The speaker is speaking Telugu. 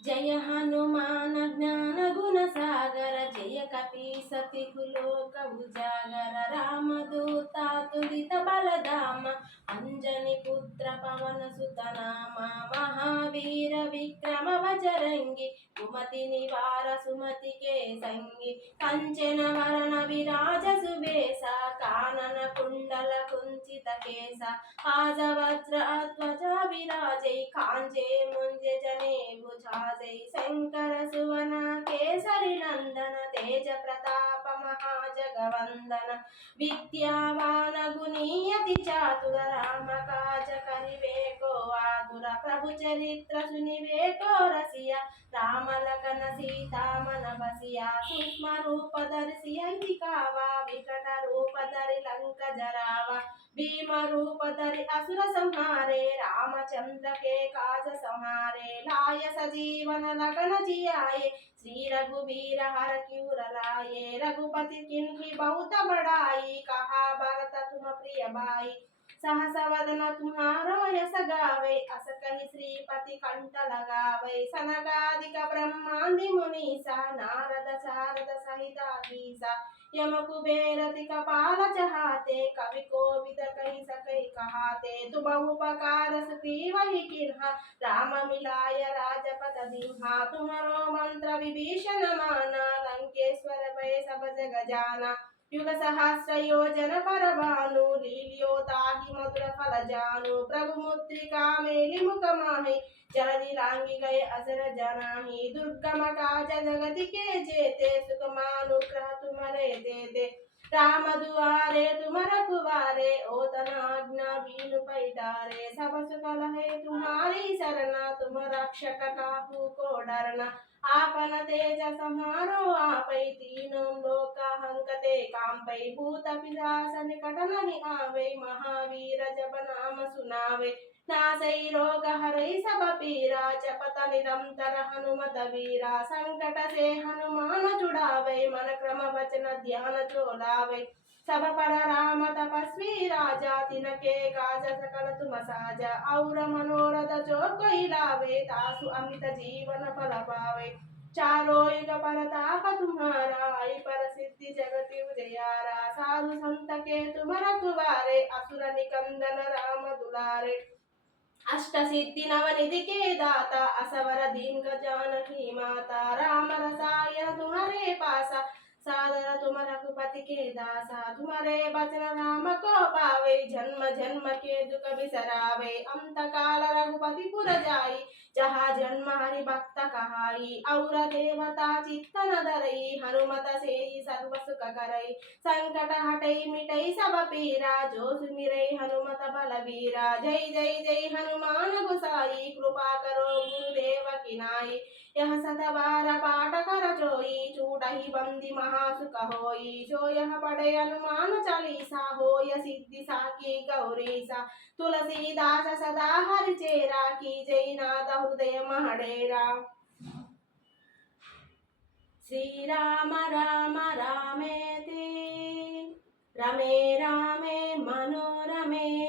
జయ హనుమాన జ్ఞాన గుణ సాగర జయ కపి సతి కులోక ఉజాగర రామదూత తుదిత బలధామ అంజని పుత్ర పవన సుతనామ మహావీర విక్రమ వజరంగి సుమతి నివార సుమతి కే సంగి కంచెన వరణ విరాజ సువేశ కానన కుండల కుంచిత కేశ ఆజవజ్ర ధ్వజ విరాజై కాంచే ముంజ జనే భుజాజై శంకర సువన కేసరి నందన తేజ ప్రతాప మహాజగవందన విద్యావాన గుణీయతి చాతుర రామ కాజ ప్రభు చరిత్ర సునివేకో రసియ రామలకన సీతామన బసియ సూక్ష్మ రూపదర్శి అంగికావా వికట రూపధరి లంక జరావ భీమ రూపధరి అసుర సంహారే రామచంద్రకే కాజ సంహారే లాయ సజీవన నగన జియాయే శ్రీ రఘువీర హర క్యూరలాయే రఘుపతి కిన్హి బౌత బడాయి కహా భరత తుమ ప్రియ బాయి. సహసవదనకుమారోయ సగావై అసకని శ్రీపతి కంటలగావై సనగాదిక బ్రహ్మాంది మునీస నారద శారద సహిత గీస యమకు బేరతి కపాల చహాతే కవి కోవిద కై సకై కహాతే తుమ ఉపకార సుగ్రీవహి కిన్హ రామ మిలాయ రాజపద దింహ తుమరో మంత్ర విభీషణ మాన లంకేశ్వర పై సభ జగజాన యుగ సహస్ర యోజన పరభాను లీల్యో జాను ప్రభుముత్రికా మేలిముఖమామి జలది లాంగికై అసర జనామి దుర్గమ కాజ జగతికే చేతే సుఖమానుగ్రహతుమరైతే తే రామదువారే తుమరకు వారే ఓ తనాజ్ఞ వీను పైటారే సబసు కలహే తుమారి శరణ తుమ రక్షక కాపు కోడరణ. ఆపన తేజ సమారో ఆపై తీనంలో అంకతే కాంపై భూత పిశాసని కటలని ఆవై మహావీర జపనామ సునావై. నాశై రోగ హరై సభ పీరా జపత నిరంతర హనుమత వీరా సంకట సే హనుమాన చుడావై మన క్రమ వచన ధ్యాన చోలావై. సభ పర రామ తపస్వి రాజా తినకే కాజ సకల తుమ సాజ ఔర మనోరథ చోకొయిలావే తాసు అమిత జీవన ఫలపావై. से हनुमान छुड़ावे मन क्रम वचन ध्यान जो लावे सब पर राम तपस्वी राजा तिनके काज सकल तुम साजा और मनोरथ जो कोई लावे तासु अमित जीवन फल पावे चारों युग परताप तुम्हारा आई पर सिद्धि जगति उजयारा साधु संत के तुम रखवारे असुर निकंदन राम दुलारे अष्ट सिद्धि नवनिधि के दाता असवर दीन जानकी माता राम रसायन तुम्हारे पासा सादर तुम रघुपति के दासा तुम्हारे बचन राम को पावे जन्म जन्म के दुख बिसरावे अंत काल रघुपति पुर जाई जहाँ जन्म हरि भक्त कहाई और देवता चित्त न धरई हनुमत से ही सर्व सुख करई संकट हटई मिटई सब पीरा जो सुमिरै हनुमत बलवीरा जय जय जय हनुमान गुसाई कृपा करो गुरुदेव की नाई यह सतबार पाठ कर जोई चूडहि बंदी महासुख होई जो यह पढ़े हनुमान चालीसा होय सिद्धि साकी गौरीसा तुलसीदास सदा हरि चेरा की जय नाद हृदय महडेरा श्रीराम राम रामेति रमे रामे मनोरमे